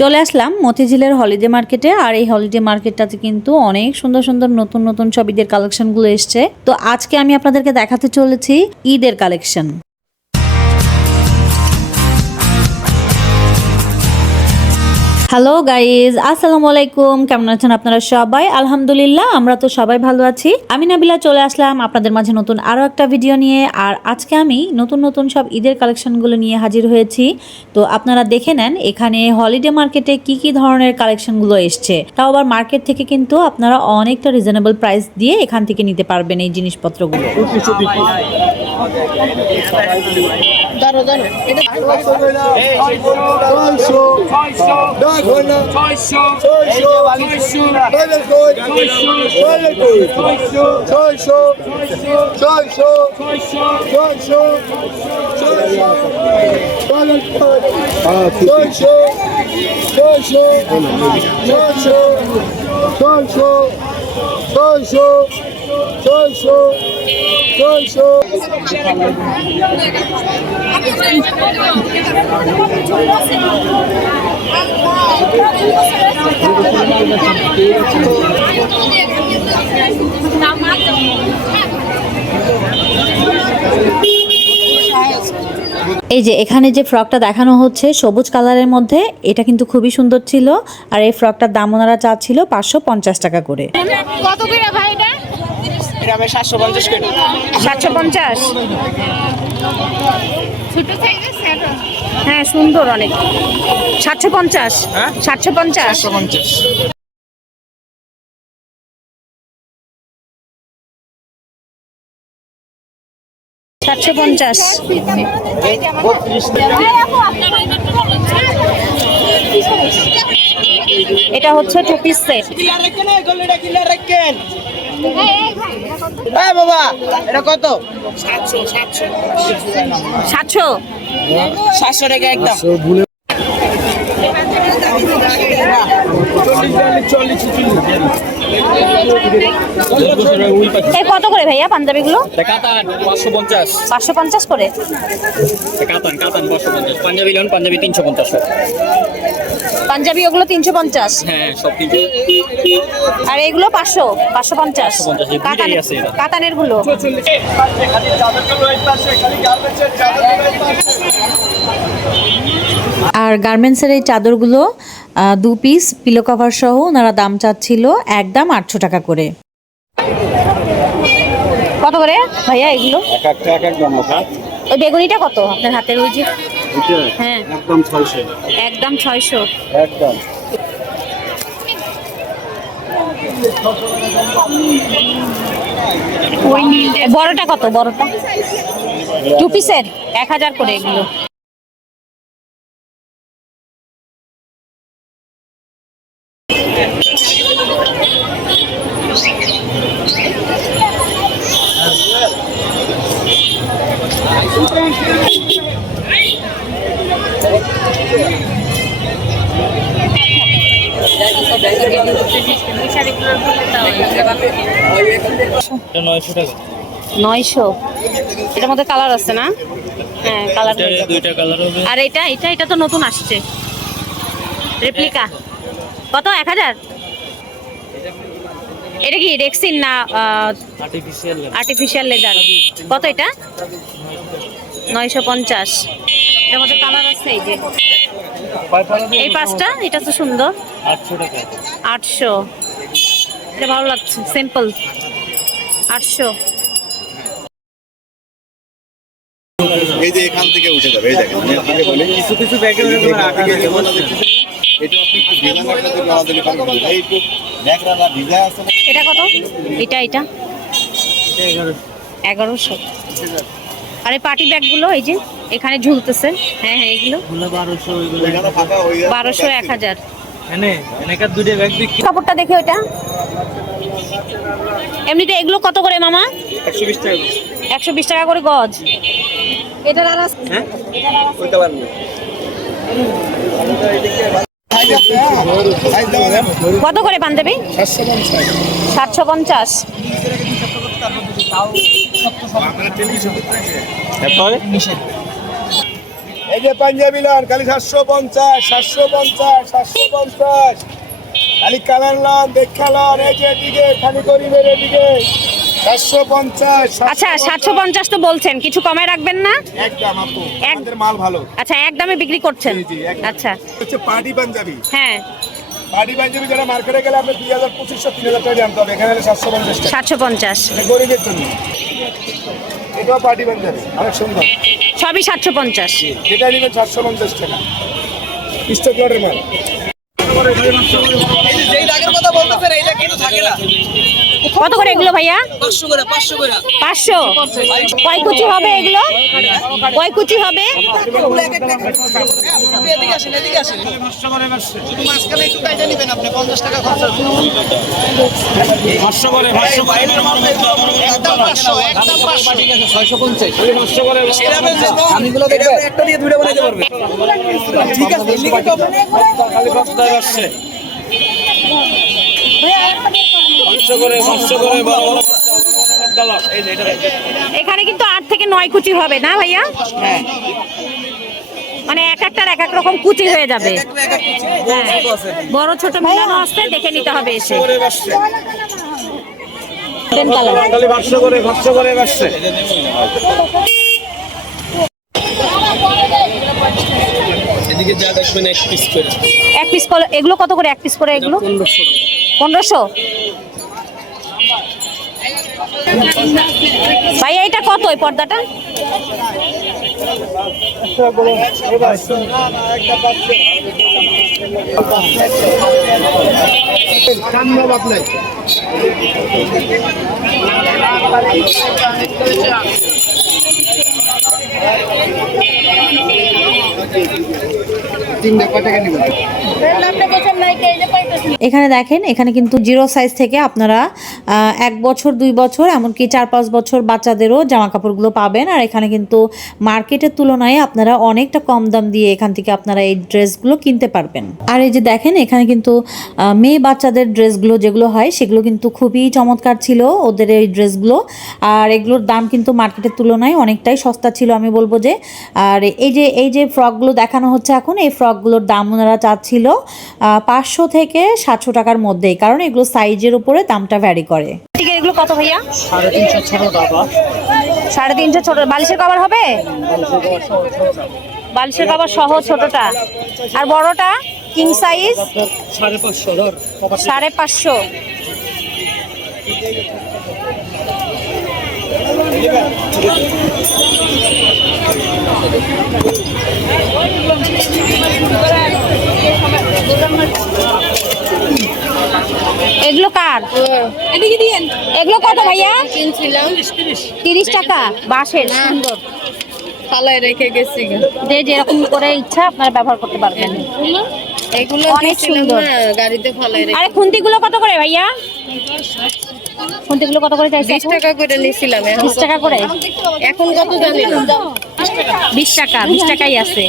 চলে আসলাম মতিঝিলের হলিডে মার্কেটে। আর এই হলিডে মার্কেটটাতে কিন্তু অনেক সুন্দর সুন্দর নতুন নতুন সব ঈদের কালেকশনগুলো এসছে। তো আজকে আমি আপনাদেরকে দেখাতে চলেছি ঈদের কালেকশন। হ্যালো গাইজ, আসসালামু আলাইকুম। কেমন আছেন আপনারা সবাই? আলহামদুলিল্লাহ, আমরা তো সবাই ভালো আছি। আমি নাবিলা চলে আসলাম আপনাদের মাঝে নতুন আরো একটা ভিডিও নিয়ে। আর আজকে আমি নতুন নতুন সব ঈদের কালেকশনগুলো নিয়ে হাজির হয়েছি। তো আপনারা দেখে নেন এখানে হলিডে মার্কেটে কি কি ধরনের কালেকশনগুলো এসছে। তাও আবার মার্কেট থেকে কিন্তু আপনারা অনেকটা রিজনেবল প্রাইস দিয়ে এখান থেকে নিতে পারবেন এই জিনিসপত্রগুলো। এই যে এখানে যে ফ্রকটা দেখানো হচ্ছে সবুজ কালারের মধ্যে, এটা কিন্তু খুবই সুন্দর ছিল। আর এই ফ্রকটার দাম ওনারা চাচ্ছিল 550 টাকা করে। কত করে ভাই এটা? এটা আমি 750 করে। 750। ছোট সাইজের সেট। হ্যাঁ, সুন্দর অনেক। 750। হ্যাঁ 750। 750। এটা হচ্ছে টু পিস সেট। বাবা এটা কত? 700 700 টাকা একদম। এই কত করে ভাইয়া পাঞ্জাবিগুলো? কাতান 550। 550 করে। কাতান 550। পাঞ্জাবি লোন পাঞ্জাবি 350। পাঞ্জাবি ওগুলো 350। হ্যাঁ সব 300। আর এগুলো 550। কাতানের গুলো। আর গার্মেন্টসের এই চাদরগুলো 2 পিস পিলো কভার সহ ওনারা দাম চাচ্ছিল একদম 800 টাকা করে। কত করে ভাইয়া এগুলো? এক দাম। ওই বেগুনিটা কত আপনার হাতের? ওই যে হ্যাঁ একদম 600। একদম 600। একদম। বড়টা কত? বড়টা 2 পিসের 1000 করে এগুলো। এটা 900 টাকা। 900। এটার মধ্যে কালার আছে না? হ্যাঁ কালার। দুইটা কালার হবে। আর এটা তো নতুন আসছে রেপ্লিকা। কত? 1000। এটা কি রেক্সিন না আর্টিফিশিয়াল লেদার? কত এটা? 950। এটার মধ্যে কালার আছে এই যে এই পাঁচটা। এটা তো সুন্দর। 800 টাকা। 800। এটা ভালো লাগছে, সিম্পল। 800। এই যে এখান থেকে উঠে যাবে, এই দেখেন আগে বলি কিছু কিছু ব্যাগে এটা আপনি একটু ভিজা রাখতে আমাদের পানি দিবেন। এই একটু ব্যাগরা না ভিজা আছে না। এটা কত? এটা 1100। আর এই পার্টি ব্যাগগুলো এই যে এখানে ঝুলতেছে। হ্যাঁ এগুলো 1200। ওইখানে ফাঁকা হয়ে যাবে। 1200, 1000। এনেকার দুইটা ব্যাগ বিক্রি। কাপড়টা দেখে ওইটা। এমনিতে এগুলো কত করে মামা? 120 টাকা। 120 টাকা করে গজ। এটার আর হ্যাঁ ওই কালার নেই। কত করে পাঞ্জাবি? 750। এই যে পাঞ্জাবি লন খালি 750 750 750 খালি কালার লন দেখা লন এই যে এদিকে খালি গরিবের এদিকে 750 আচ্ছা 750 তো বলছেন, কিছু কমায় রাখবেন না? একদম আপু আমাদের মাল ভালো। আচ্ছা একদমে বিক্রি করছেন? জি, জি, একদম। আচ্ছা হচ্ছে পার্টি পাঞ্জাবি। হ্যাঁ পার্টি পাঞ্জাবি যারা মার্কেটে গেলে আপনি 2500 3000 টাকা জানতে হবে, এখানে হলে 750 টাকা 750, এটা গরিবের জন্য। এটাও পার্টি পাঞ্জাবি অনেক সুন্দর, সবই 750। যেটা নেবেন 750 টাকা স্টক লটের মাল। কত করে এগুলো ভাইয়া? 500। কয় কুচি হবে এগুলো? কয় কুচি হবে? এখানে কিন্তু 8 থেকে 9 কুচি হবে না ভাইয়া? মানে এক একটার এক এক রকম কুচি হয়ে যাবে। হ্যাঁ, বড় ছোট মিলানো আছে, দেখে নিতে হবে এসে। এদিকে যা দেখবেন এক পিস করে। এক পিস করে এগুলো কত করে এক পিস করে এগুলো? 1500। ভাইয়া এটা কত এই পর্দাটা? এখানে দেখেন, এখানে কিন্তু 0 সাইজ থেকে আপনারা 1 বছর 2 বছর এমনকি 4-5 বছর বাচ্চাদেরও জামা কাপড়গুলো পাবেন। আর এখানে কিন্তু মার্কেটের তুলনায় আপনারা অনেকটা কম দাম দিয়ে এখান থেকে আপনারা এই ড্রেসগুলো কিনতে পারবেন। আর এই যে দেখেন, এখানে কিন্তু মেয়ে বাচ্চাদের ড্রেসগুলো যেগুলো হয় সেগুলো কিন্তু খুবই চমৎকার ছিল ওদের এই ড্রেসগুলো। আর এগুলোর দাম কিন্তু মার্কেটের তুলনায় অনেকটাই সস্তা ছিল আমি বলবো যে। আর এই যে ফ্রকগুলো দেখানো হচ্ছে এখন, এই ফ্রকগুলোর দাম ওনারা চাচ্ছিল 500 থেকে 700 টাকার মধ্যেই, কারণ এগুলো সাইজের উপরে দামটা ভ্যারি করে। ঠিক এগুলো কত ভাইয়া? 350 ছোট টাকা। 350 ছোট। বালিশের কভার হবে? বালিশের কভার সহ ছোটটা। আর বড়টা কিং সাইজ 550 ধর। 550। এগুলো কার? এদিকে দিয়েন। এগুলো কত ভাইয়া? কিনছিলাম 30 টাকা। বাঁশের সুন্দর, ফালায় রেখে গেছি। যে যেরকম করে ইচ্ছা আপনারা ব্যবহার করতে পারবেন। এগুলো অনেক দিয়েছিলাম সুন্দর। না, গাড়িতে ফালায় রেখে। আরে খুন্তিগুলো কত করে ভাইয়া? খুন্তিগুলো কত করে চাইছে? 20 টাকা করে নিছিলাম। 20 টাকা করে। এখন কত জানি না। 20 টাকা, 20 টাকাই আছে।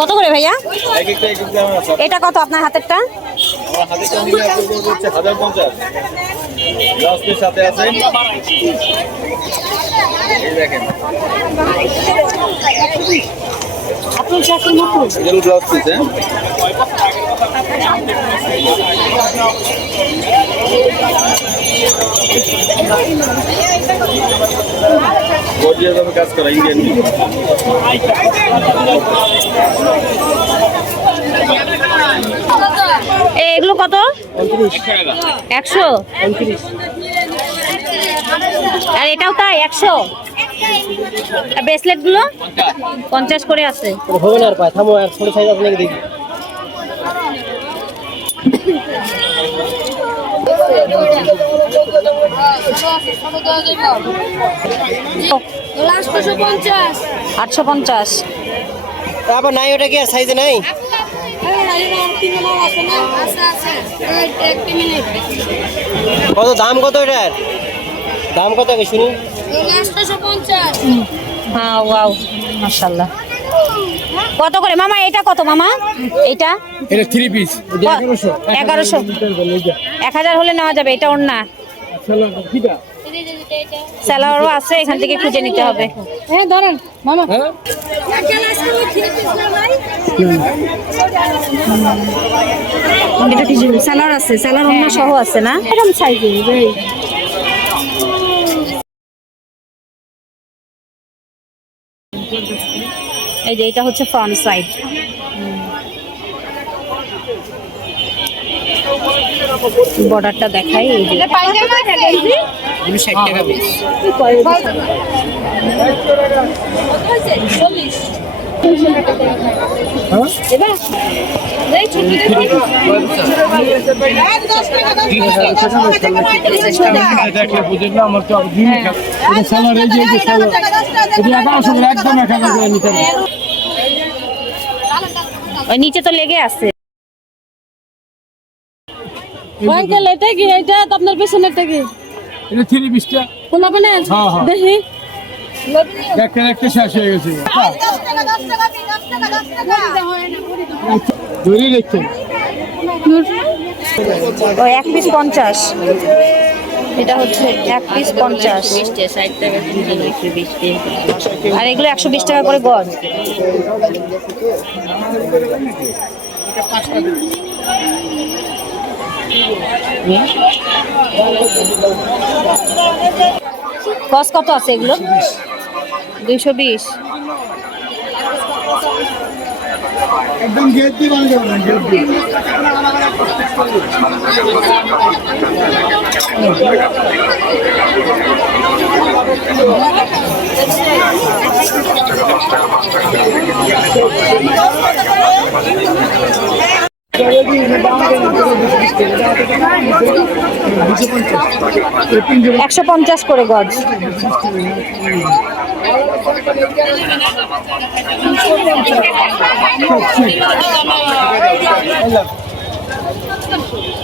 কত করে ভাইয়া? এটা কত আপনার হাতেরটা? সাথে আছে এই দেখেন আপনার চাকরি মতো এগুলো ব্লাউজ পিস। গর্জিয়াস ভাবে কাজ করা ইন্ডিয়ান। এগুলো কত? 100। আর এটাও তাই 100। আর ব্রেসলেট গুলো 50 করে আছে। হবে না আর পায়, থামো আর ছোট সাইজ আপনাকে দেখি। লাস্ট 850। 850। আবার নাই, ওটা কি আর সাইজে নাই? কত দাম, কত এটার দাম কত আগে শুনি? হ্যাঁ ওয়াও মাশাআল্লাহ। কত করে মামা? এটা কত মামা? এটা 3 পিস 1100। 1000 হলে নেওয়া যাবে। এটা ওর না, স্যালারও আছে, এখান থেকে খুঁজে নিতে হবে। হ্যাঁ ধরেন মামা এটা কি স্যালার আছে, স্যালার অন্য সহ আছে না? এরকম সাইজে এই যে এটা হচ্ছে ফ্রন্ট সাইড। বর্ডারটা দেখাই, এই যে ওই নিচে তো লেগে আছে। আঙ্কেল এটা কি? এটা আপনার পেছনেরটা কি? এটা 320টা কোন আপনি দেখি একটা শেষ হয়ে গেছে ধরে রেখে ওই 1 পিস 50, এটা হচ্ছে 1 পিস 50, আর এগুলো 120 টাকা করে গজ। গজ কত আছে এগুলো? 220। একদম গেট দিয়ে বানিয়ে দেবো গেট দিয়ে 150 করে গজ।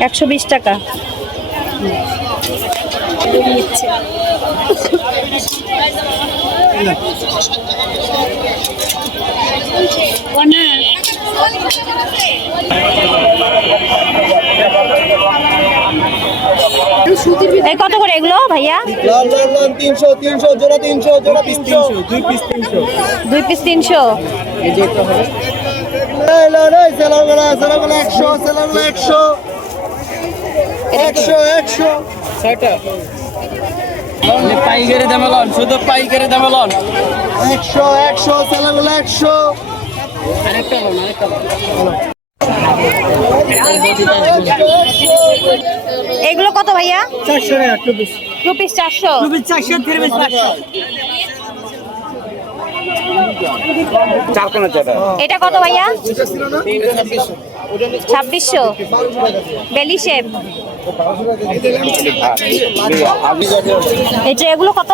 $120 টাকা। এই কত করে এগুলো ভাইয়া? লাল লাল লাল 300 300 জোড়া 300 জোড়া 300 2 পিস 300 2 পিস 300। এই যে একটা হবে এই লাল এই সেলারগুলো 100 সেলারগুলো 100 100 ছয়টা পাইকারি দামে লন, শুধু পাইকারি দামে লন 100 সেলারগুলো 100। আরেকটা লন এগুলো কত ভাইয়া? 400 টাকা 2 পিস 2 পিস 400। 2 পিস 400 3 পিস 500 চার কোনা চাটা। এটা কত ভাইয়া? 2600। বেলি শেপ। এটা এগুলো কত?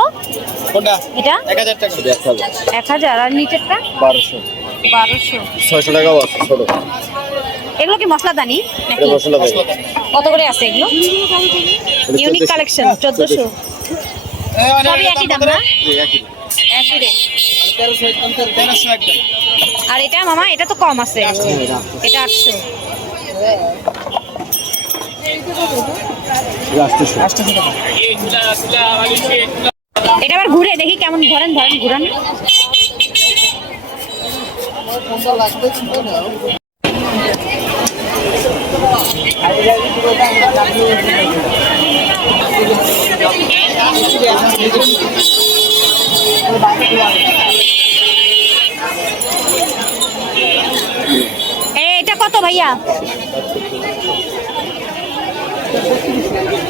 কোনটা? এটা 1000 টাকা 1000। আর নিচেরটা 1200 600 টাকা আছে ছোট। এগুলো কি মশলাদানি নাকি? এটা মশলা দাই কত করে আছে এগুলো? Unique collection 1400। সবই একই দাম না? একই রেট। 1300 একদম। আর এটা মামা এটা তো কম আছে, এটা 800। এটা আবার ঘুরে দেখি কেমন, ধরেন ঘুরান। এটা কত ভাইয়া?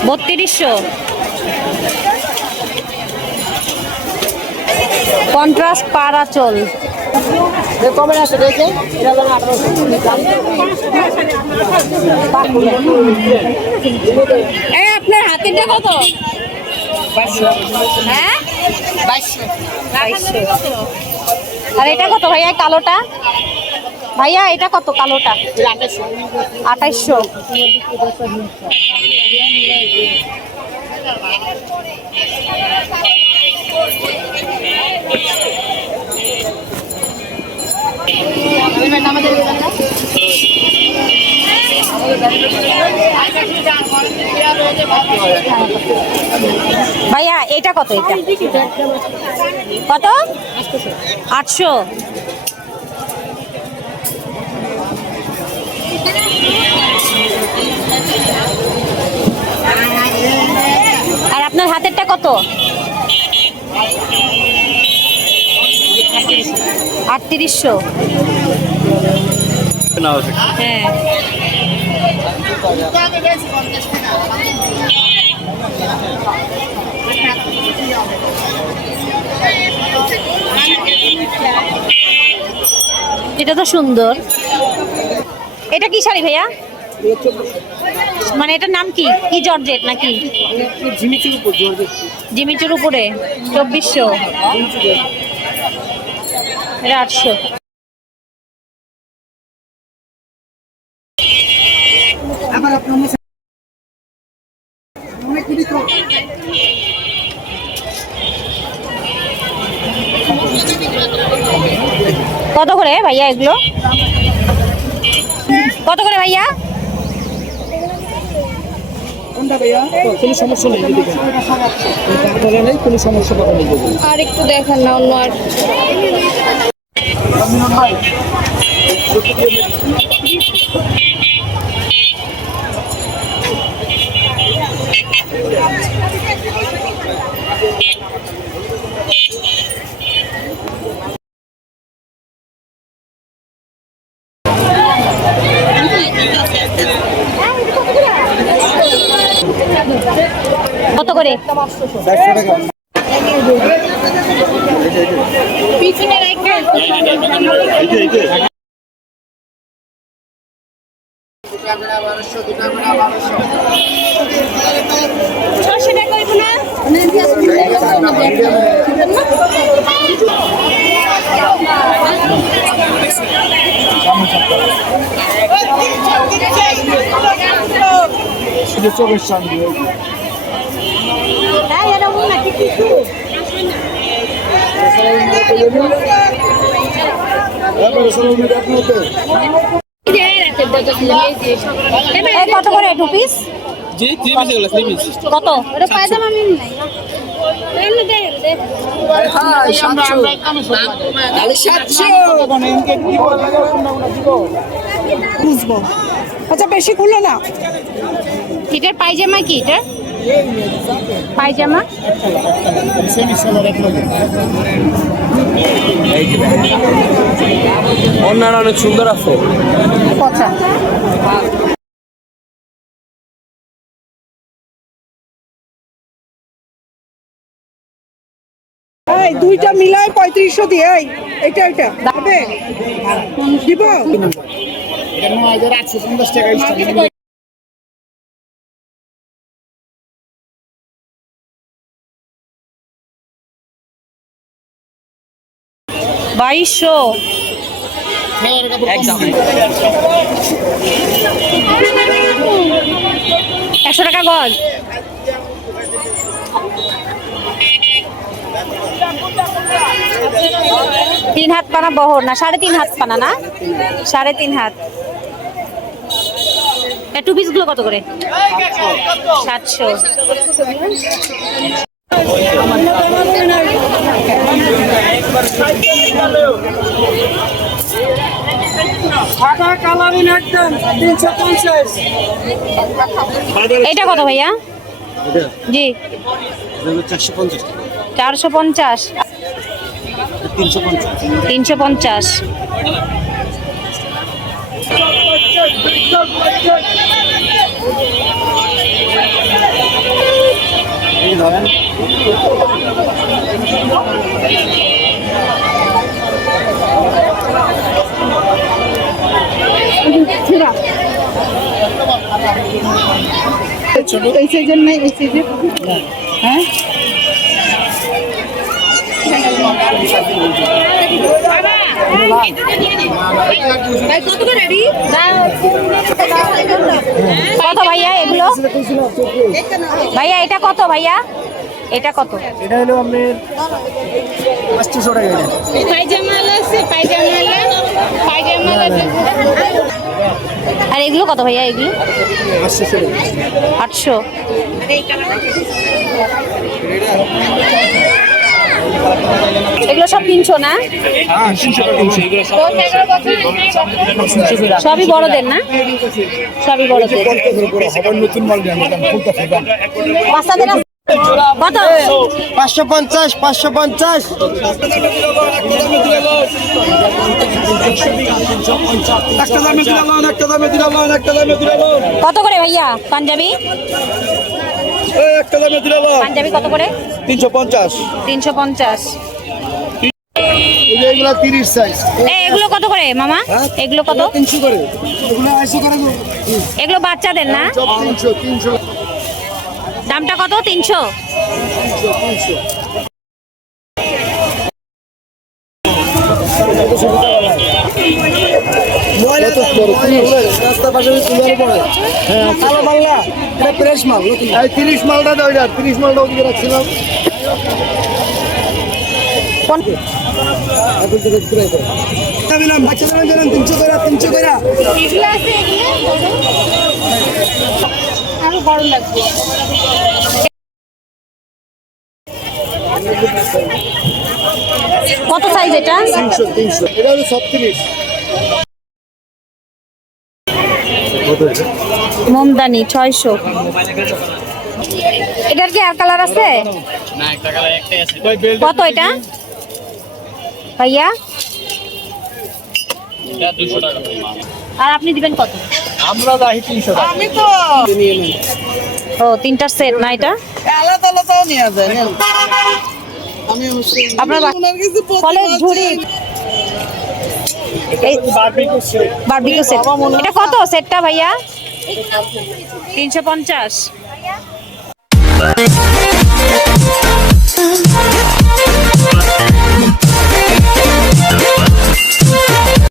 3200। কন্ট্রাস্ট পারাচল কমে আছে দেখে এটা হলো 1800। এই আপনার হাতেরটা কত? 2200। হ্যাঁ 2200। আর এটা কত ভাইয়া কালোটা? ভাইয়া এটা কত কালোটা? 2800। ভাইয়া এটা কত? এটা কত? 800। আর আপনার হাতেরটা কত? 3800। হ্যাঁ, এটা তো সুন্দর। এটা কি শাড়ি ভাইয়া? মানে এটার নাম কি? কি জর্জেট নাকি? জিমিচুর উপরে 2400। এটা 800। কত করে ভাইয়া এগুলো? কত করে ভাইয়া? আর একটু দেখান না অন্য আর কত করে? পিছনে রাখবেন। চোখের সামনে কত করে 2 পিস? জি 3 পিস এগুলো 3 পিস কত? এটা পায়জামা মিল নাই এমনি দেখ দেখ বুঝবো। আচ্ছা বেশি খুললো না। এটার পায়জামা কি? এটা পায়জামা অন্যান্য অনেক সুন্দর আছে। কথা। এই দুইটা মিলাই 3500 দিয়ে এই এটা এটা হবে দিব। এটা 9850 টাকা স্টার্টিং। 2200। একদম 100 টাকা গজ। তিন হাত পানা বহর না 3.5 হাত পানা না 3.5 হাত। 2 পিস গুলো কত করে? 700। সাদা কালারিং একদম 350। এটা কত ভাইয়া? জি 450 450। 350। এই ধরেন এই সাইজের নাই এই সাইজের হ্যাঁ কত ভাইয়া এগুলো? ভাইয়া এটা কত ভাইয়া? এটা কত? এটা হলো আপনার 800 টাকা। পায়জামা আছে পায়জামা আছে আর এগুলো কত ভাইয়া এগুলো? 800। এগুলো সব 300 না? সবই বড়দের না? সবই বড়দের। নতুন মাল দিয়ে বাচ্চাদের কত? 550 550 একটা দামে দিলাম, একটা দামে দিলাম, একটা দামে দিলাম, কত করে ভাইয়া পাঞ্জাবি? একটা দামে দিলাম। পাঞ্জাবি কত করে? 350। 350। এগুলো 30 সাইজ। এগুলো কত করে মামা? এগুলো কত? 300 করে। এগুলো 80 করে। এগুলো বাচ্চাদের না? সব 300 300। দামটা কত? 300। রাস্তার পাশে তুলার পড়ে। হ্যাঁ, কালো বাংলা। এটা ফ্রেশ মাল নতুন। এই 30 মালটা দাও এটা, 30 মালটা ওদিকে রাখছিলাম। দিলাম বাচ্চাদের জন্য 300 করে 300 করে। আরো গরম লাগবে। কত সাইজ এটা? 300 300। এটা হলো 36। মোমদানি 600। এটার কি আর কালার আছে? না, একটা কালার একটাই আছে। কত এটা ভাইয়া? এটা 200 টাকা। আর আপনি দিবেন কত? আমরা দাহি 300 টাকা। আমি তো ও তিনটার সেট না এটা? আলাদা আলাদাও নিয়ে যায় নেন। আমি অবশ্যই আপনার ওনার কাছে কলেজ ঝুড়ি এই বারবিকিউ সেট। এটা কত সেটটা ভাইয়া? 350।